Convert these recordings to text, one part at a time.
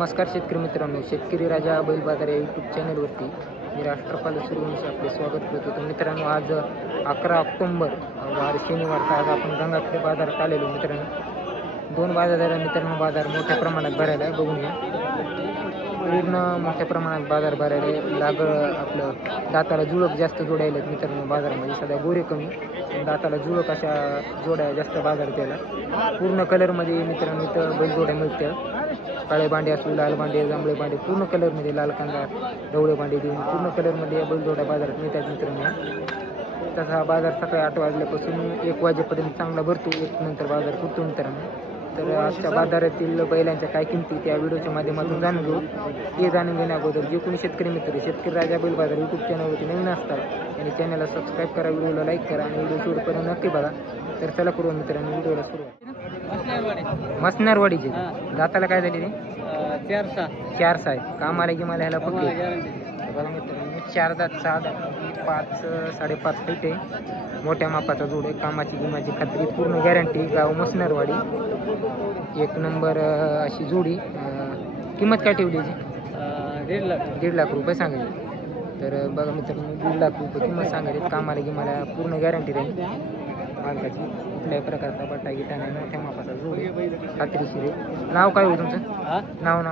नमस्कार शेतकरी मित्रांनो, शेतकरी राजा बैल बाजार या यूट्यूब चॅनलवरती मी राष्ट्रपाल सूर्यवंशी आपले स्वागत करतो. तर मित्रांनो, आज 11 ऑक्टोबर वार शनिवारचा आज आपण गंगाखेड बाजारात आलेलो. मित्रांनो, दोन बाजार मित्रांनो बाजार मोठ्या प्रमाणात भरायला आहे. बघून घ्या, पूर्ण मोठ्या प्रमाणात बाजार भरायला आहे. आपलं दाताला जुळक जास्त जोडायला मित्रांनो बाजारामध्ये. सध्या गोरे कमी, दाताला जुळक अशा जोड्या जास्त बाजार केला. पूर्ण कलरमध्ये मित्रांनो इथं बैल जोड्या मिळत्या. काळे भांडे असू, लाल भांडे, जांभळे भांडे, पूर्ण कलरमध्ये, लाल कांदा, ढवळे भांडे देऊन पूर्ण कलरमध्ये बैलजोड्या बाजारात मिळतात मित्रांनो. तसा हा बाजार सकाळी 8 वाजल्यापासून 1 वाजेपर्यंत चांगला भरतो. 1 नंतर बाजार फुटतो मित्रांनो. तर आजच्या बाजारातील बैलांच्या काय किमती त्या व्हिडिओच्या माध्यमातून जाणून घेऊ. हे जाणून घेण्या अगोदर जे कोणी शेतकरी मित्र शेतकरी राजा बैल बाजार यूट्यूब चॅनलवरती नवीन असतात आणि चॅनलला सबस्क्राईब करा, व्हिडिओला लाईक करा आणि व्हिडिओ शेवटपर्यंत नक्की बघा. तर चला करू मित्रांनो व्हिडिओला सुरुवात. मसनारवाडीचे दाताला काय झाले ते? 4 आहे. कामाला की मला ह्याला फक्त बघा मित्रांनो, 4 दात 6 दात 5 5.5 फीट आहे. मोठ्या मापाचा जोड आहे. कामाची गिमाची खात्री, पूर्ण गॅरंटी. गाव मसनारवाडी. 1 नंबर अशी जोडी. किंमत काय ठेवली याची? 1.5 लाख रुपये सांगायचे. तर बघा मित्रांनो, 1.5 लाख रुपये किंमत सांगायची. कामाला की मला पूर्ण गॅरंटी राहील मालकाची. कुठल्याही प्रकारचा बट्टा गिटा नाही. मोठ्या मापाचा जोड खात्रीशीर आहे. नाव काय हो तुमचं? नाव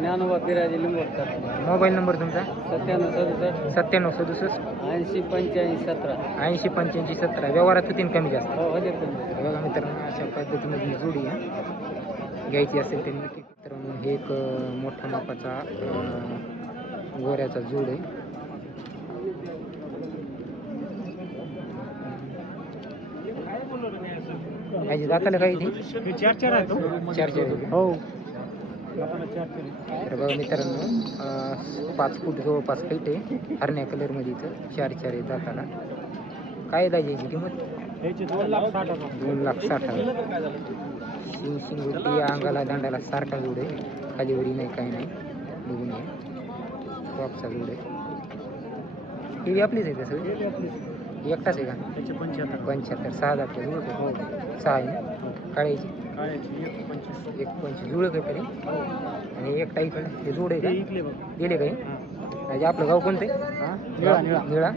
ज्ञानोबा पिराजी लिंबोरकर. मोबाईल नंबर तुमचा? 9767 9767 80 85 17. 80 85 17. व्यवहारात होतील कमी जास्त. होते. बघा मित्रांनो, अशा पद्धतीमध्ये जोडी आहे. घ्यायची असेल तर मित्रांनो, हे एक मोठ्या मापाचा गोऱ्याचा जोड आहे. याची दाताला काय इथे? 4 आहे तो. 4 हो. तर बघा मित्रांनो, 5 फूट जवळपास हाईट आहे. हरण्या कलरमध्ये इथं 4 आहे दाताला. काय द्यायची याची किंमत? 2,60,000. शिंगोटी अंगाला दांडाला सारखा जोड आहे. खालीवरी नाही, काही नाही. बघून घ्या, टॉपचा जोड आहे. ही आपलीच आहे का सगळी? एकटाच आहे का? 75. 6 जाते जुळक आहे. हो, 6 आहे ना. काळ्याची 1.25 जुळक आहे तरी. आणि एकटा इकडे हे जोड आहे का? दिले काही म्हणजे. आपलं गाव कोणतं आहे? निळा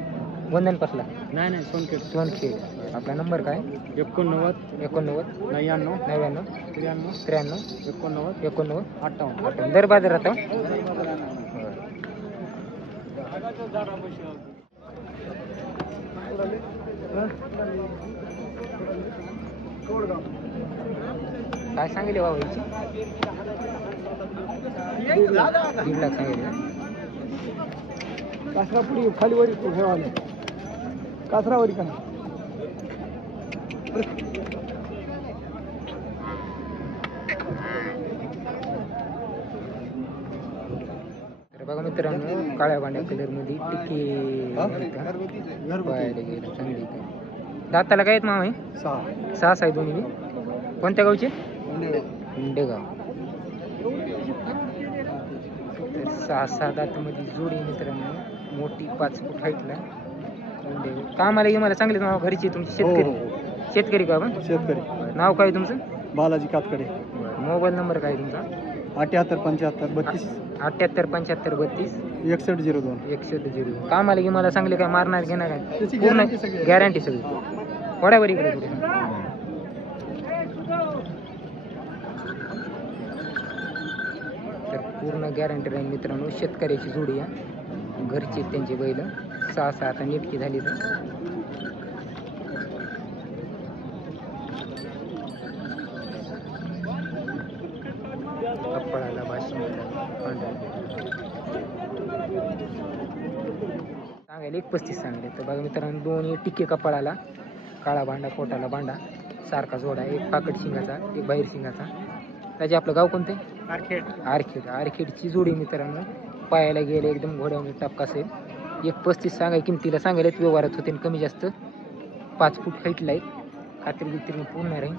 वंदनपासला. नाही सोनखेड. आपला नंबर काय? 89 99 99 99 93 93 89 89 58. दर बाजारात हो. काय सांगितले बाबा याची? 1.5 लाख सांगितले. कासरा पुढे खालीवरी ठेवाले. कासरावरी का? तर बघा मित्रांनो, काळ्या भांड्या कलरमध्ये टिके पाहायला गेलं चांगली. दाताला काय आहेत मामा? हे 6 आहे दोन्ही. कोणत्या गावचे? मुंडेगाव. तर 6 दातामध्ये जोडी मित्रांनो, मोठी 5 फूट हाईटला. मुंडेगाव. कामाला मला चांगले नाव. घरची तुमची शेतकरी का? शेतकरी. नाव काय तुमचं? बालाजी कातकडे. मोबाईल नंबर काय तुमचा? 78 75 32 78 75 32 6102. 6102. कामाला की मला चांगले काय मारणार घेणार काय? पूर्ण गॅरंटी सगळी. वड्यावर इकडे थोडी. तर पूर्ण गॅरंटी राहील मित्रांनो. शेतकऱ्याची जोडी आहे. घरची त्यांची बैल. 6 आता नेटकी झाली तर. कपाळाला भाषणाला सांगायला 1.35 सांगले. तर बघा मित्रांनो, 2 टिके कपाळाला, काळा भांडा, पोटाला भांडा, सारखा जोडा. 1 पाकट शिंगाचा, 1 बाहेर शिंगाचा. त्याचे आपलं गाव कोणते? आरखेडची जोडी मित्रांनो. पायाला गेले एकदम घोड्यावर टापका असेल. 1.35 सांगाय किमतीला सांगायला. व्यवहारात होते कमी जास्त. 5 फूट हाईटला आहे. खात्री बित्री पूर्ण राहील.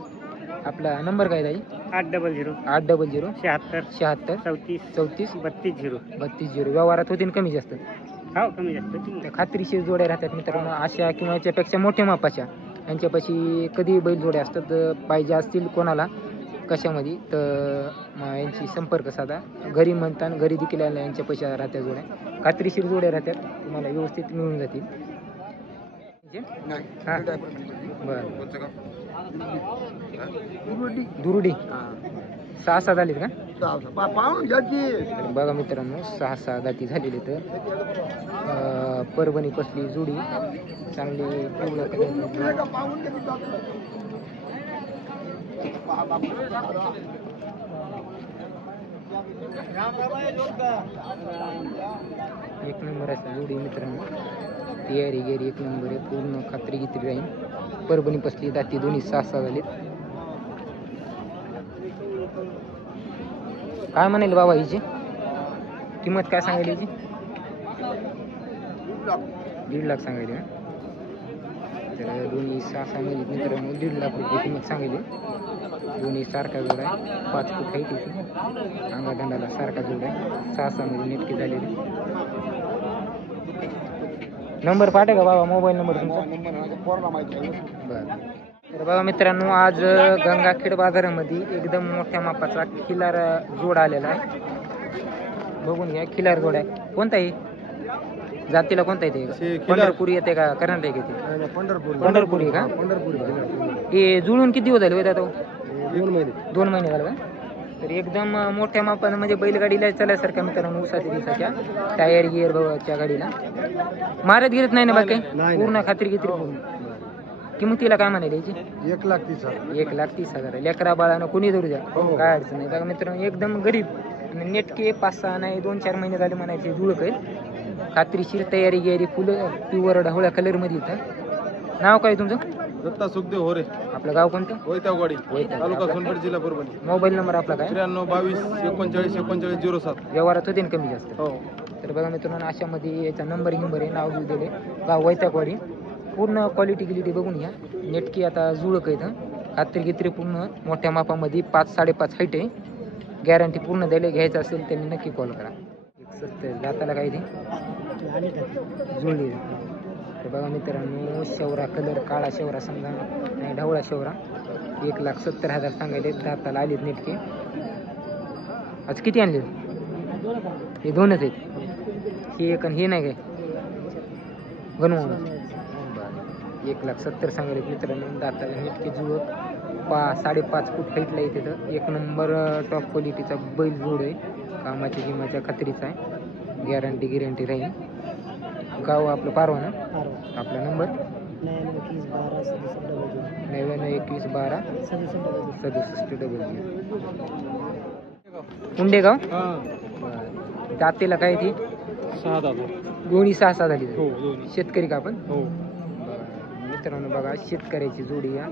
आपला नंबर काय आहे? 800 800 76 76 34 34 32 32. व्यवहारात होते कमी जास्त. हो, कमी जास्त. खात्रीशीर जोड्या राहतात मित्रांनो. अशा किंवा याच्यापेक्षा मोठ्या मापाच्या यांच्यापाशी कधी बैल जोड्या असतात. पाहिजे असतील कोणाला कशामध्ये तर यांची संपर्क साधा. घरी म्हणताना घरी देखील यांच्या पैशा राहत्या जोड्या, खात्रीशीर जोड्या राहत्यात, तुम्हाला व्यवस्थित मिळून जातील. हां बरं. दुरुडी 6-7 झालीत का? तर बघा मित्रांनो 6-6 दाती झालेली. तर परभणी कसली जोडी चांगली पिवळ्या कलरची. एक नंबर असते जोडी मित्रांनो. तयारी गेरी एक नंबर आहे, पूर्ण खात्री गित्री राहील. परभणी पसली दाती दोन्ही 6-6 झालीत. काय म्हणाल बाबा हिची किंमत काय सांगायली हिची? 1.5 लाख सांगायली ना. तर दोन्ही 6-6 मध्ये मित्रांनो 1.5 लाख रुपये किंमत सांगितली. दोन्ही सारखा जोड आहे, 5 फूट आहे तिथे, अंगादंडाला सारखा जोड आहे, 6-6 मध्ये नेटकी झालेली. नंबर पाठे का बाबा, मोबाईल नंबर तुमचा? बरं. तर बघा मित्रांनो आज गंगाखेड बाजारामध्ये एकदम मोठ्या मापाचा खिलार जोड आलेला आहे. बघून घ्या, खिलार जोड आहे. कोणता आहे जातीला, कोणता येते? पंढरपुरी येते का कर्नाटक येते? पंढरपुरी का? हे जुळून किती दिवस झाले होते आता? 2 महिने झाले का? तर एकदम मोठ्या मापानं म्हणजे बैलगाडीला चलायसारख्या मित्रांनो, उसाच्या दिवसाच्या टायर गिअर बघाच्या गाडीला मारत गिरत नाही ना बाकी? पूर्ण खात्री गित्री पूर्ण. किंमतीला काय म्हणाले याची? 1,30,000. 1,30,000. लेकरा बाळानं कोणी धरू द्या, काय अडचण नाही. बघा मित्रांनो एकदम गरीब आणि नेटके 5-6 नाही 2-4 महिने झाले म्हणायचे जुळक आहे. खात्रीशीर तयारी गियारी, फुलं पिवळ ढवळ्या कलर मध्ये. नाव काय तुमचं? दत्ता सुखदेव होरे. आपलं गाव कोणतं? वैतागवाडी, तालुका सोनपेठ, जिल्हा परभणी. मोबाईल नंबर आपला काय? 93-22-39-39-07. व्यवहारात होते ना कमी जास्त? हो. तर बघा मित्रांनो अशामध्ये याचा नंबर आहे, नाव देऊ दिले. गाव वैतागवाडी. पूर्ण क्वालिटी गिलिटी बघून घ्या. नेटकी आता जुळक आहे, खात्री गित्री पूर्ण मोठ्या मापामध्ये 5-5.5 हाईट आहे. गॅरंटी पूर्ण द्यायला घ्यायचं असेल त्यांनी नक्की कॉल करा. 170 जाताला काय ते जुळली. तर बघा मित्रांनो शेवरा कलर, काळा शेवरा समजा नाही, ढवळा शेवरा. 1,70,000 सांगायले. दाताला आलेत नेटके. आज किती आणले? हे 2च आहेत. हे एक आणि हे नाही काय गणू? 1,70,000 सांगायले मित्रांनो. दाताला नेटके जुळत 5.5 फूट हाईटला येते. तर एक नंबर टॉप क्वालिटीचा बैल जोड आहे, कामाच्या गिमाच्या खात्रीचा आहे, गॅरंटी गिरंटी राहील. गाव आपलं पारवा ना. आपला नंबर 99-21-12-67-00. कुंडेगाव. दातेला काय ती? 6 दात. दोन्ही 6-6 झाली. हो. शेतकरी का आपण? हो. मित्रांनो बघा शेतकऱ्याची जोडी या.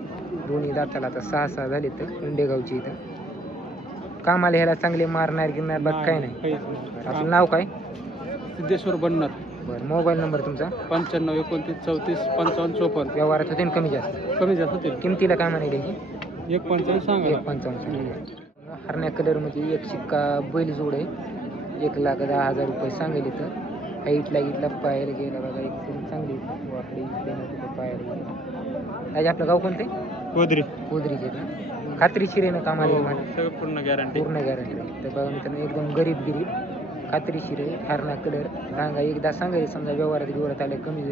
दोन्ही दाताला आता 6-6 झाले. तर कुंडेगावची इथं कामाला ह्याला चांगले मारणार गिरणार बाग काय नाही. आपलं नाव काय? सिद्धेश्वर बनणार. बरं. मोबाईल नंबर तुमचा? 95-29-34-55-54. व्यवहारात होते ना कमी जास्त? कमी जास्त होतील. किमतीला काय म्हणाले? 1,55 सांगा. 1,55. हरण्या कलरमध्ये एक शिक्का बैल जोड आहे. 1,10,000 रुपये सांगेल. तर हाईटला गिटला पाहायला गेला बघा एकदम चांगली वाकडी पाहायला गेली. आज आपलं गाव कोणतं आहे? कोदरीचे ना. खात्रीशीर आहे ना कामाला? पूर्ण गॅरंटी. तर बघा मित्रांनो एकदम गरीब खात्रीशीर आहे. हरणा कलर रांगा एकदा सांगायचे समजा व्यवहारात आले कमी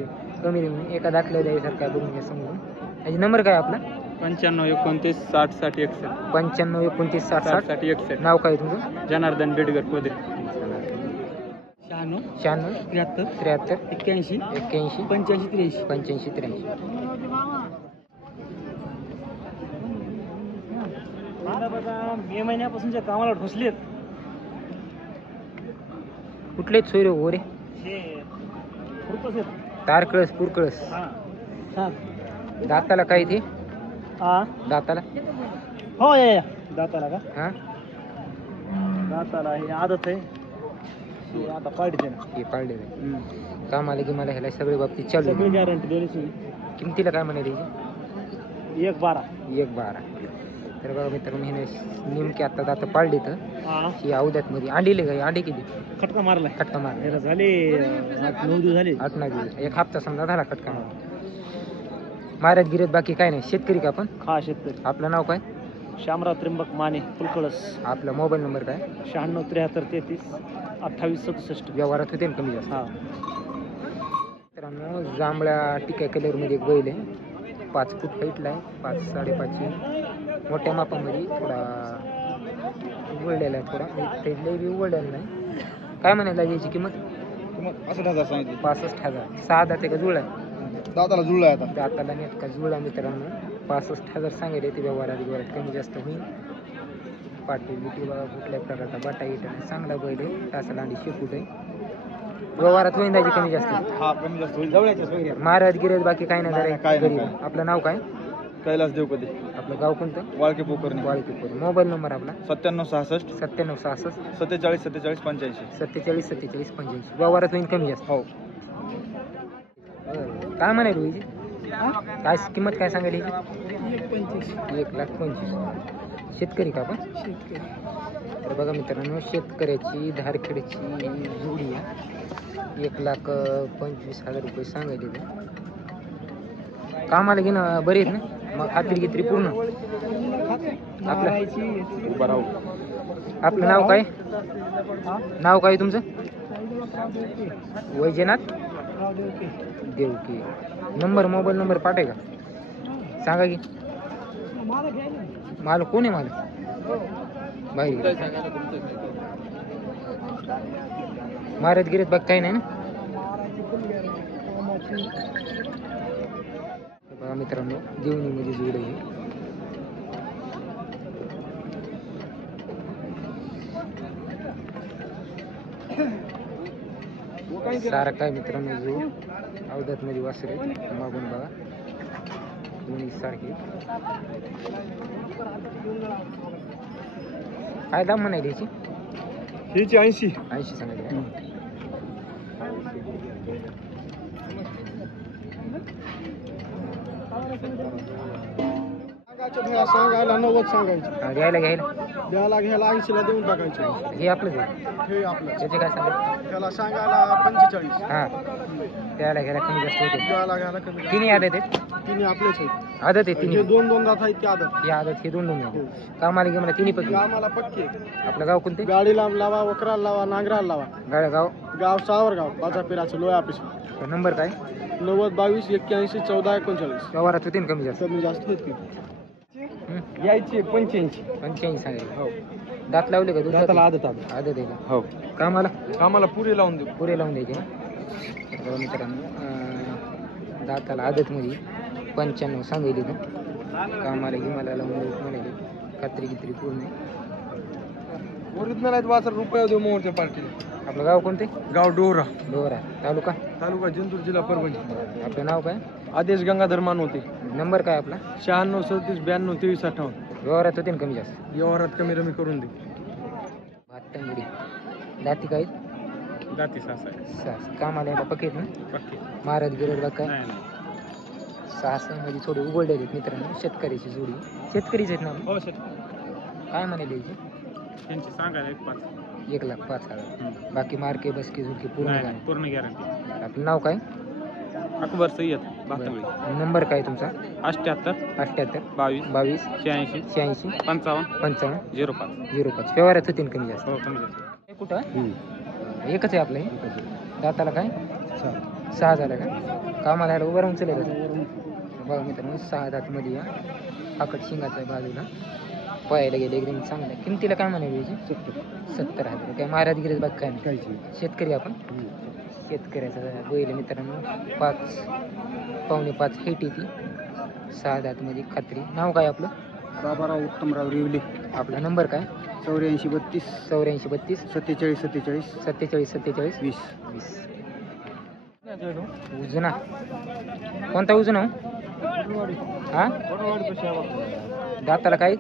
म्हणून एका दाखल्या द्यायसारखा बघून घ्या समजून. त्याची नंबर काय आपला? 95-29-60-60-61. 95-29-60-60-61. नाव काय तुमचं? जनार्दन बेडगर कोदरी. 96-73-83-81-85-83. मे महिन्यापासूनच्या कामाला ढोसलेत. कुठलेच सोयरे हो रे? तारकळस पुरकळस. दाताला काय ते? दाताला हो दाताला का? हा दाताला हे आदत आहे. आता पाडते ना. हे पाळले कामाला की मला ह्याला सगळे बाबतीत चालू सगळी गॅरंटी द्यायची. किमतीला काय म्हणाले? 1,12. तर बघा मित्रांनो हे नेमके आता दात पाळले. तर ही अवध्यात मध्ये अंडीले काय? अंडे किती? खटका मारला. झाले 8-9 दिवस झाले. 8-9 दिवस. एक हप्ता समजा झाला खटका मारत गिरत. बाकी काय नाही. शेतकरी का आपण? हा शेतकरी. आपलं नाव काय? श्यामराव त्र्यंबक माने फुलकळस. आपला मोबाईल नंबर काय? 96 73 33 28 67. व्यवहारात होते ना कमी जास्त? हां. मित्रांनो जांभळ्या टिक्या कलरमध्ये एक बैल आहे. 5 फूट हाईटला आहे. 5 5.5 मोठ्या मापामध्ये थोडा उघडलेला आहे. थोडा लई बी उघडलेला नाही. काय म्हणायला याची किंमत? 65,000 सांगितली. 65,000. 6 दाते का जुळला आहे? दादाला जुळला आता. दाताला नेट का जुळला मित्रांनो. 65,000 सांगितले. ते व्यवहारात कमी जास्त होईल. पाठी बिटी बघा कुठल्या प्रकारचा बाटा इटा चांगला बैल आहे. तासाला आणि शेपूट आहे. व्यवहारात होईल त्याची कमी जास्त. हा कमी जास्त होईल. जवळच्याच महाराज गिरेज बाकी काय नाही काय गरीब. आपलं नाव काय? कैलास देवकदे. आपलं गाव कोणतं? वाळके पोखरणे. वाळकीपूर. मोबाईल नंबर आपला? 97 66 97 66 47 47 85. 47 47 85. व्यवहारात होईल कमी जास्त. हो. काय म्हणाल होईल? काय किंमत काय सांगायली? 1,25,000. 1,25,000. शेतकरी का आपण? तर बघा मित्रांनो शेतकऱ्याची धारखेडची जोडी आहे. 1,25,000 रुपये सांगायले ते. कामाला घेणं बरे आहेत ना? मग खात्री गित्री पूर्ण. आपलं नाव काय? नाव काय तुमचं? वैजनाथ देवके. नंबर मोबाईल नंबर पाठे का? सांगा की. माल कोण आहे? माल बाहेर महाराज गिरीत बाग काही नाही ना? बघा मित्रांनो देवणीमध्ये जोड आहे. सारा काय मित्रांनो जो अवधात मध्ये वासरे मागून बघा दोन्ही सारखे. काय दाम म्हणायची याची? हिची 80. 80 सांगायची. सांगायला 90 सांगायचं. द्यायला घ्यायला घ्यायला 80ला देऊन टाकायचं. हे आपलंच आहे. हे आपलं. त्याचे काय सांगा? त्याला सांगायला 45. हां द्यायला घ्यायला कमी जास्त होते. घ्यायला कमी. तिन्ही आदत आहेत? तिन्ही आपलेच आहेत. आदत आहे तिन्ही. दोन दात आहेत ते आदत. ही आदत हे दोन आहेत. कामाला घे मला तिन्ही पक्की. आम्हाला पक्के. आपलं गाव कोणते? गाडीला लावा, वकराला लावा, नांगराला लावा. गाव सावरगाव बाजारपेराचं लोया ऑफिस. नंबर काय? 90 22 81 14 39. व्यवहारात होते ना कमी जास्त? कमी जास्त होत यायचे 85. 85 सांगायला. हो. दात लावले का? दाताला आदत आदत आहे का? हो. कामाला पुरे लावून देऊ. पुरे लावून द्यायचे ना मित्रांनो. दाताला आदतमध्ये 95 सांगायली ना. कामाला गिमाला लावून देऊ म्हणाले. खात्री गित्री पूर्ण आहे. ओरिजिनल आहेत वासर. रुपये देऊ मोठ्या पार्टीला. आपलं गाव कोणते? गाव डोरा. डोरा. तालुका जिंतूर जिल्हा परभणी. आपलं नाव काय? आदेश गंगाधर मानवते. नंबर काय आपला? 96 37 92 23 58. व्यवहारात होते ना कमी जास्त? व्यवहारात कमी रमी करून दे. भातंगडी. दाती काय? जाती 6 कामाला यायला पक्के आहेत ना? पक्के. महाराज गिरड बाग काय? नाही 6 थोडे उघडलेले आहेत मित्रांनो. शेतकऱ्याची जोडी. शेतकरीच आहेत ना? हो काय म्हणाले याची? त्यांची सांगायला 1,05,000. बाकी मार्के बसके झुके पूर्ण पूर्ण गॅरंटी. आपलं नाव काय? अकबर सय्यद भातंगडी. नंबर काय तुमचा? 78 78 22 22 86 86 55 55 05. 05. व्यवहारात होतील कमी जास्त? हो कमी जास्त. हे कुठं? एकच आहे आपलं हे? दाताला काय? 6 झालं का? कामाला यायला उभं राहून चलेल. बघा मित्रांनो 6 दातमध्ये या. आकट शिंगाचा आहे बाजूला. पाहायला गेले एकदम चांगलं आहे. किमतीला काय म्हणाली याची? 70,000. काय महाराज गिरीज बाग काय नाही? शेतकरी आपण? शेतकऱ्याचा बैल मित्रांनो. 5.5 हेट येते. 6 दातमध्ये खात्री. नाव काय आपलं? बाबाराव उत्तमराव रिवली. आपला नंबर काय? 84 32 84 32 47 47 47 47 20. उजुना. कोणता उजुना? हा दाताला काय?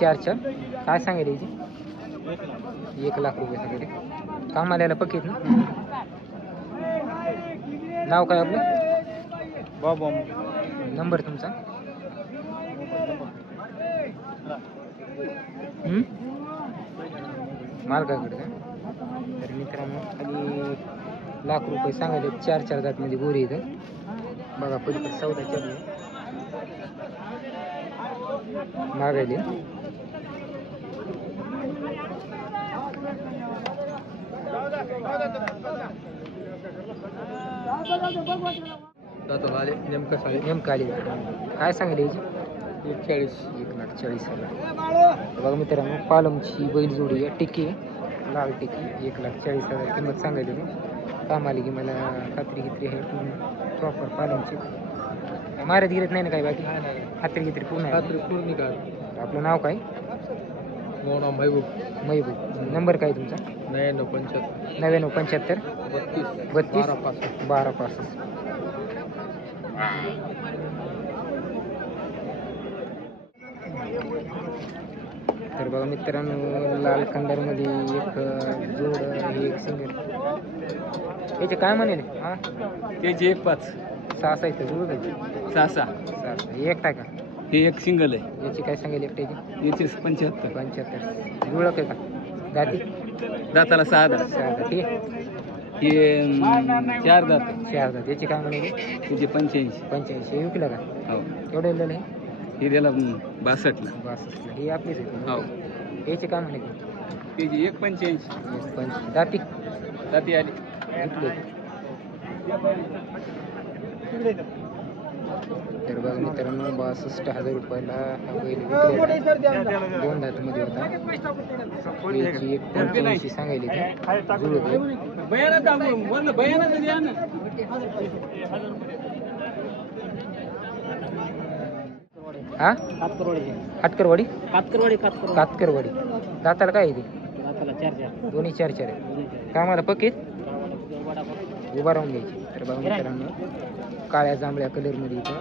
4 काय सांगायला याची? 1,00,000 रुपये सगळे. कामाला यायला पक्कीत ना? नाव काय आपलं? बाबा. नंबर तुमचा? मालकाकडे का? तर मित्रांनो खाली 1,00,000 रुपये सांगायले. 4 दातमध्ये गोरी इथं बघा. पलीकडे 14 चालू आहे. मागायले. नेमकं आले. काय सांगले याची? 1,40,000. बघा मित्रांनो, पालमची बैल जोडी आहे, टिकी लाल टिकी 1,40,000 किंमत सांगायली. कामाली की मला खात्री गित्री आहे प्रॉपर पालमची. मारत गिरत नाही ना काय बाकी? खात्री गित्री पूर्ण आहे. आपलं नाव काय? महबूब. नंबर काय तुमचा? 9975 32 12 65. तर बघा मित्रांनो, लाल खंडारमध्ये एक जोड ही एक सिंगल. याचे काय म्हणेल? हां त्याची 1,5 6 आहे जोड आहे. 6 एक टाका. हे एक सिंगल आहे. याची काय सांगेल एकट्याची? याची 75 जुळक आहे का? दाती दाताला 6 दात. 6 दाती. हे 4 दात. 4 दात. याची काय म्हणाली? त्याचे 85. हे विकलं का? हो. केवढं दिलेलं आहे? हे त्याला 62ला. बस ही आपलीच आहे. हो. याची काय म्हणाली? त्याची 1,85. 1,85. दाती दाती आली. घेतली. तर बघा मित्रांनो, 62,000 रुपयाला हा बैल विकला. 2 दातामध्ये होता. याची 1,85 सांगायली ती. जुळत आहे. हा कातकरवाडी. कातकरवाडी. दाताला काय आहे ती? दोन्ही 4 आहे. कामाला पक्कीत उभा राहून द्यायची. तर बघा मित्रांनो, काळ्या जांभळ्या कलरमध्ये इथं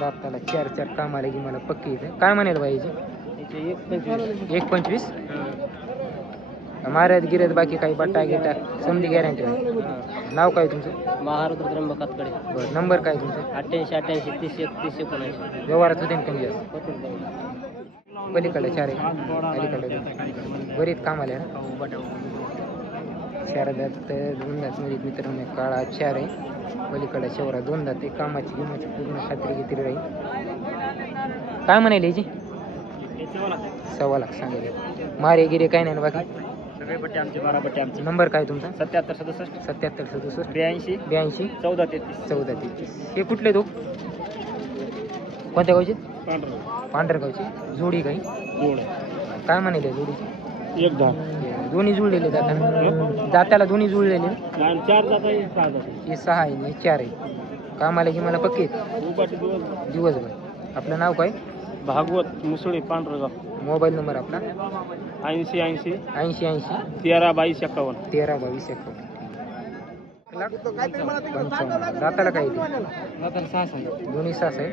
दाताला 4 कामाला की मला पक्की इथं. काय म्हणाल बाई याची? 1,25. मारत गिरत बाकी काही बट्टा गिटा समजी गॅरंटी आहे. नाव काय तुमचं? महारुद्र त्र्यंबक कातकडे. बरं. नंबर काय तुमचा? 88 30 31 19. व्यवहारात होते ना कमी जास्त? पलीकडे 4 आहे, अलीकडे बरीच कामाला आहे. 4 दात 2 दातमध्ये मित्रांनो काळा 4 आहे. पलीकडे शेवरा 2 दात आहे. कामाची किंमत पूर्ण खात्री किती राहील? काय म्हणाले याची? 1.25 लाख सांगायला. मारे गिरे काय नाही ना बाकी? सगळे बट्टे आमचे 12 बट्टे आमचे. नंबर काय तुमचा? 77 67 77 67 82 82 14 33. 14 33. हे कुठले तो? कोणत्या गावचे? पांढरगावचे. जोडी काही काय म्हणाले जोडीची? 1,10. दोन्ही जुळलेले दाताला दोन्ही जुळलेले. 4 जात आहे 6 जात आहे. हे 6 आहे आणि 4 आहे. कामाला की मला पक्के दिवसभर. आपलं नाव काय? भागवत मुसळे पांढरगाव. मोबाईल नंबर आपला? 80 80 80 80 13 22 51. 13 22 51. 55. दाताला काय येते? दाताला 6 आहे. दोन्ही 6 आहे.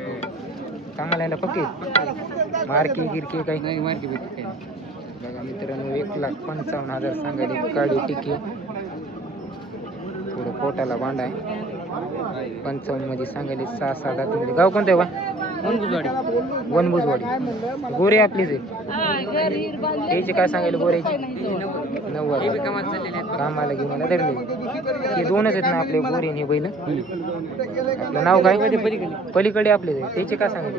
कामाला यायला पक्के मार्की गिरकी काही नाही मार्की भेटते. बघा मित्रांनो, 1,55,000 सांगायला. काळी टिकी थोडं पोटाला बांधा आहे. 55 मध्ये सांगायले. 6 दातामध्ये. गाव कोणतं आहे बा? वनबुजवाडी. गोरे आपलीच आहे. त्याची काय सांगायला गोऱ्याची? 90. कामाला घेऊन मला धरले. हे 2च आहेत ना आपले गोरे आणि हे बैल? आपलं नाव काय? पलीकडे आपले त्याचे काय सांगायले?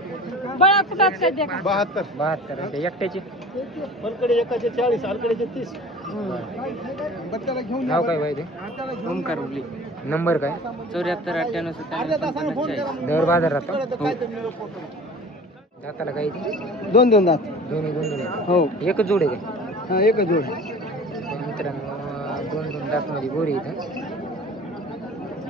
72. एकट्याचे एकाचे 40 अलीकडे 30. नाव काय बाई ते? ओमकार उरली. नंबर काय? 74 98 97 45. दर बाजार राहतो. दाताला काय येते? 2 दात. दोन्ही 2 हो. एकच जोड आहे का? हा एकच जोड. मित्रांनो, 2 दातमध्ये गोरी इथं.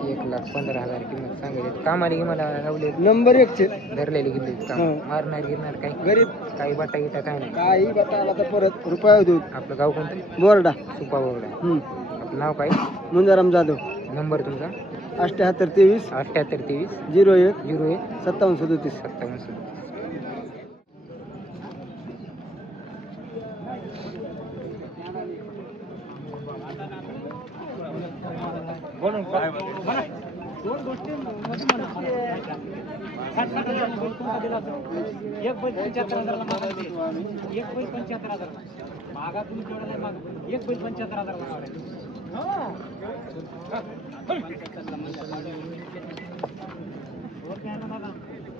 1,15,000 किंमत सांगायची. कामाला की मला लावले. नंबर 1 चे धरलेले गेले काम. मारणार गिरणार काही गरीब काही बट्टा गिटा काय नाही. काही बताला तर परत रुपया देऊ. आपलं गाव कोणतं? बोर्डा. सुपा बोर्डा. आपलं नाव काय? मुंजाराम जाधव. नंबर तुमचा? 78 23 78 23 01 01 57 37. 57. दोन गोष्टी एक बैल 75,000 मागायचे. एक बैल 75,000 मागा. तुम्ही तेवढा नाही मागा. एक बैल 75,000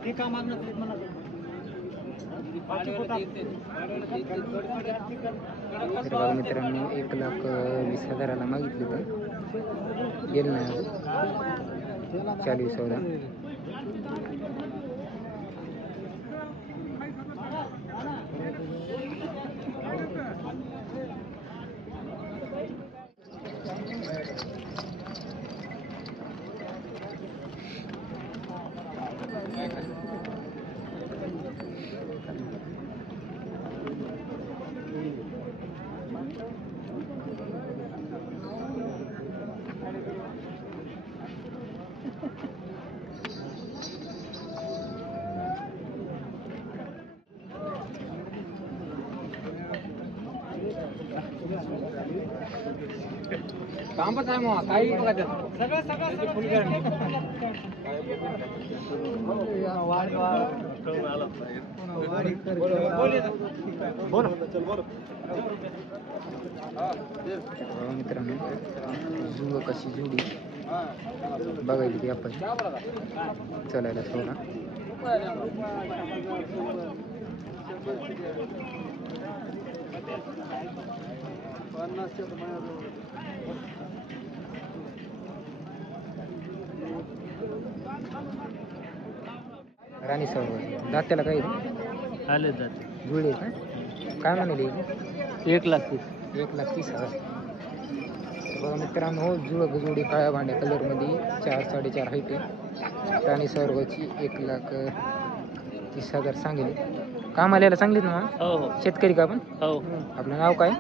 ते का मागणं मला तर बघा मित्रांनो 1,20,000ला मागितली तर गेलं नाही अजून. चालू आहे सौदा. कामच आहे मग काही बघा सगळं सगळं फुल मित्रांनो जुळ कशी जुडी बघायली ती आपण चलायला सोडा. राणी सरोवर दात्याला काही आले जाते जुळे का काय म्हणाले 1,30,000 1,30,000. बघा मित्रांनो जुळ जोडी काळ्या भांड्या कलरमध्ये 4-4.5 हाईट आहे. राणी सरोवरची 1,30,000 सांगितले. कामाला यायला सांगितले ना मग? हो शेतकरी का आपण? हो आपलं नाव काय?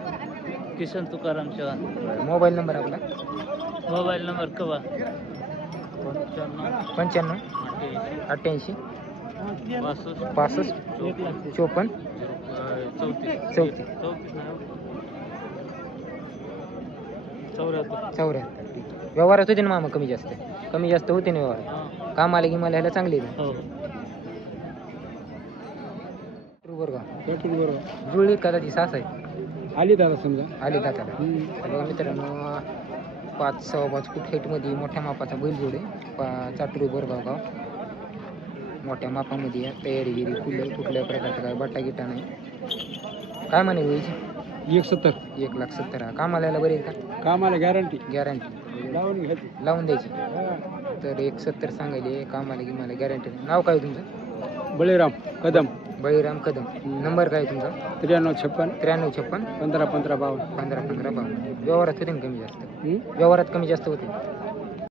किशन तुकाराम चव्हाण. मोबाईल नंबर आपला? मोबाईल नंबर कवा 95 88 65 54 34 74. व्यवहारात होते ना मामा कमी जास्त होते ना व्यवहार. कामाला की मला ह्याला चांगले बरोबर जुळली का ती सास आहे आली दादा समजा आली दाताला. बघा मित्रांनो 5-5 फूट हाईटमध्ये मोठ्या मापाचा बैलजोड आहे. चाटरू बोरगाव गाव मोठ्या मापामध्ये आहे. तयारी गिरी फुलं कुठल्या प्रकारचा काय बट्टा गिटा नाही. काय म्हणे वयची? 1,70. 1,70,000. कामाला यायला बरे का? कामाला गॅरंटी गॅरंटी लावून द्यायची. तर 1,70 सांगायले. कामाला की मला गॅरंटी. नाव काय तुमचं? बळीराम कदम. बळीराम कदम. नंबर काय तुमचा? 9356 9356 15 15 52. 15 15 52. व्यवहारात होते ना कमी जास्त? व्यवहारात कमी जास्त होते.